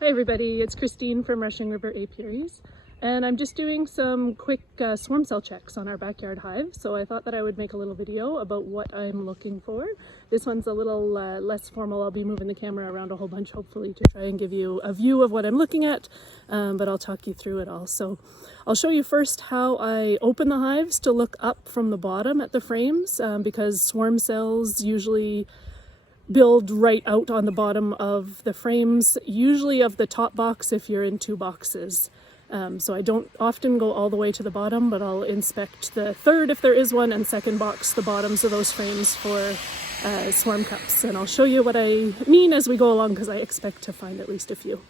Hi everybody, it's Christine from Rushing River Apiaries, and I'm just doing some quick swarm cell checks on our backyard hive. So I thought that I would make a little video about what I'm looking for. This one's a little less formal. I'll be moving the camera around a whole bunch hopefully to try and give you a view of what I'm looking at, but I'll talk you through it all. So I'll show you first how I open the hives to look up from the bottom at the frames, because swarm cells usually build right out on the bottom of the frames, usually of the top box if you're in two boxes. So I don't often go all the way to the bottom, but I'll inspect the third if there is one and second box, the bottoms of those frames for swarm cups. And I'll show you what I mean as we go along because I expect to find at least a few.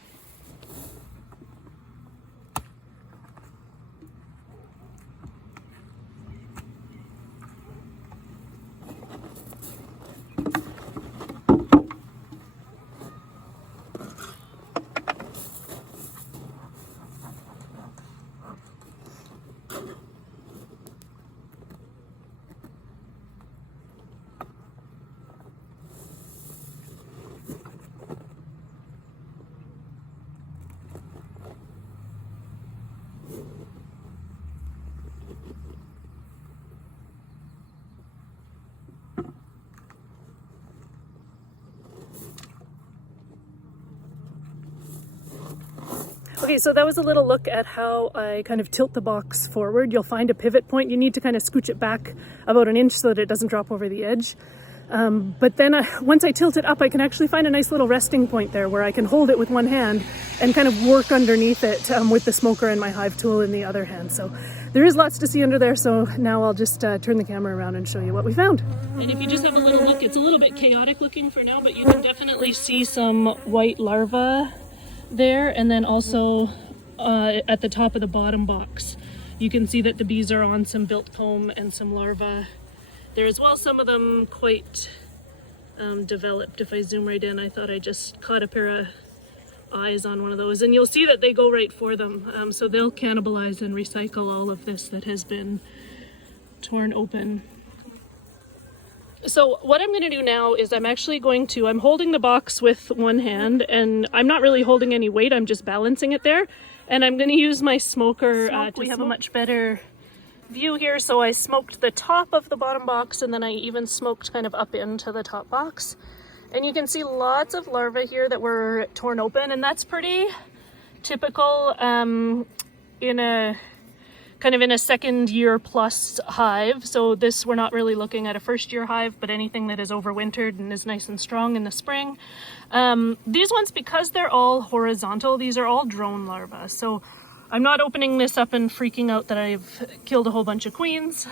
Okay, so that was a little look at how I kind of tilt the box forward. You'll find a pivot point. You need to kind of scooch it back about an inch so that it doesn't drop over the edge. But then once I tilt it up, I can actually find a nice little resting point there where I can hold it with one hand and kind of work underneath it with the smoker and my hive tool in the other hand. So there is lots to see under there. So now I'll just turn the camera around and show you what we found. And if you just have a little look, it's a little bit chaotic looking for now, but you can definitely see some white larvae there, and then also at the top of the bottom box you can see that the bees are on some built comb and some larvae there as well, some of them quite developed. If I zoom right in, I thought I just caught a pair of eyes on one of those, and you'll see that they go right for them, so they'll cannibalize and recycle all of this that has been torn open. So what I'm going to do now is I'm holding the box with one hand, and I'm not really holding any weight, I'm just balancing it there. And I'm going to use my smoker to have a much better view here. So I smoked the top of the bottom box, and then I even smoked kind of up into the top box. And you can see lots of larvae here that were torn open, and that's pretty typical in a second year plus hive. So we're not really looking at a first year hive, but anything that is overwintered and is nice and strong in the spring. These ones, because they're all horizontal, these are all drone larvae. So I'm not opening this up and freaking out that I've killed a whole bunch of queens.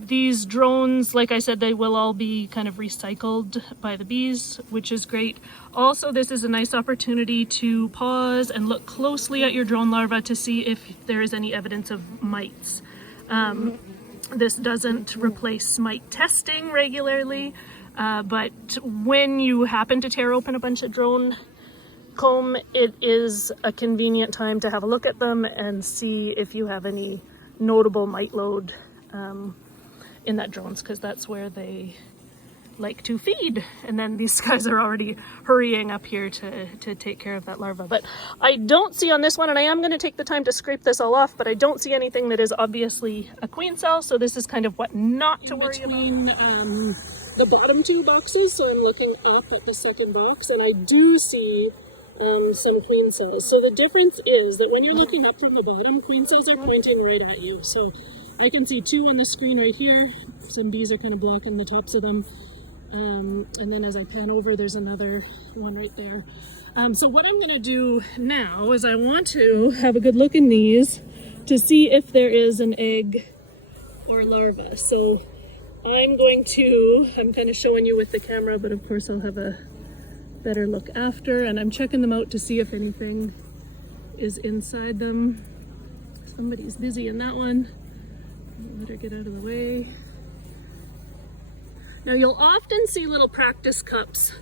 These drones, like I said, they will all be kind of recycled by the bees, which is great. Also, this is a nice opportunity to pause and look closely at your drone larva to see if there is any evidence of mites. This doesn't replace mite testing regularly, but when you happen to tear open a bunch of drone comb, it is a convenient time to have a look at them and see if you have any notable mite load in that drones, because that's where they like to feed. And then these guys are already hurrying up here to take care of that larva. But I don't see on this one, and I am going to take the time to scrape this all off, but I don't see anything that is obviously a queen cell, so this is kind of what not to worry about. The bottom two boxes, so I'm looking up at the second box, and I do see some queen cells. So the difference is that when you're looking up from the bottom, queen cells are pointing right at you. So I can see two on the screen right here. Some bees are kind of blocking the tops of them. And then as I pan over, there's another one right there. So what I'm going to do now is I want to have a good look in these to see if there is an egg or larva. So I'm kind of showing you with the camera, but of course I'll have a better look after, and I'm checking them out to see if anything is inside them. Somebody's busy in that one. Let her get out of the way. Now you'll often see little practice cups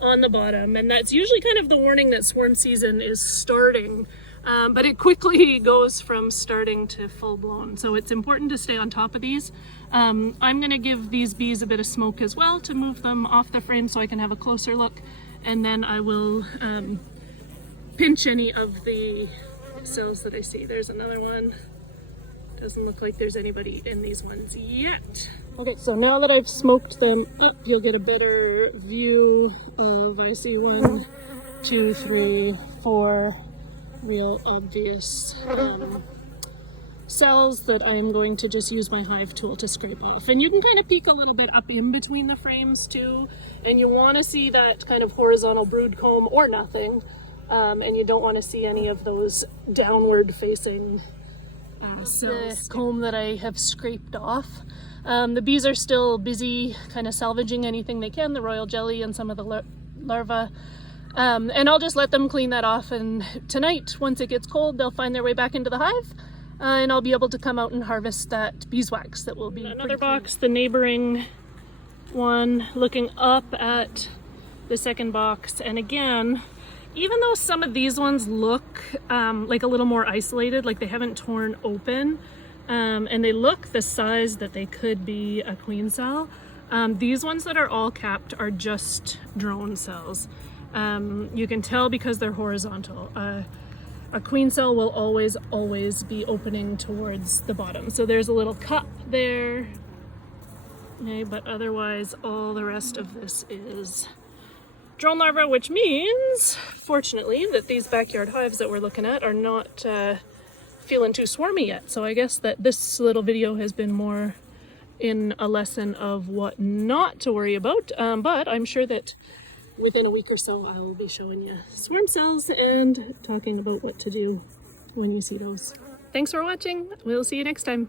on the bottom, and that's usually kind of the warning that swarm season is starting, but it quickly goes from starting to full blown. So it's important to stay on top of these. I'm going to give these bees a bit of smoke as well to move them off the frame so I can have a closer look. and then I will pinch any of the cells that I see. There's another one. Doesn't look like there's anybody in these ones yet. Okay, so now that I've smoked them up, you'll get a better view of, I see 1, 2, 3, 4 real obvious cells that I am going to just use my hive tool to scrape off. And you can kind of peek a little bit up in between the frames too, and you want to see that kind of horizontal brood comb or nothing, and you don't want to see any of those downward facing cells. The comb that I have scraped off. The bees are still busy kind of salvaging anything they can, the royal jelly and some of the larvae. And I'll just let them clean that off, and tonight, once it gets cold, they'll find their way back into the hive, and I'll be able to come out and harvest that beeswax that will be another box, the neighboring one, looking up at the second box. And again, even though some of these ones look like a little more isolated, like they haven't torn open, and they look the size that they could be a queen cell, these ones that are all capped are just drone cells. You can tell because they're horizontal. A queen cell will always be opening towards the bottom. So there's a little cup there, okay, but otherwise all the rest of this is drone larvae, which means, fortunately, that these backyard hives that we're looking at are not feeling too swarmy yet. So I guess that this little video has been more in a lesson of what not to worry about, but I'm sure that within a week or so I will be showing you swarm cells and talking about what to do when you see those. Thanks for watching. We'll see you next time.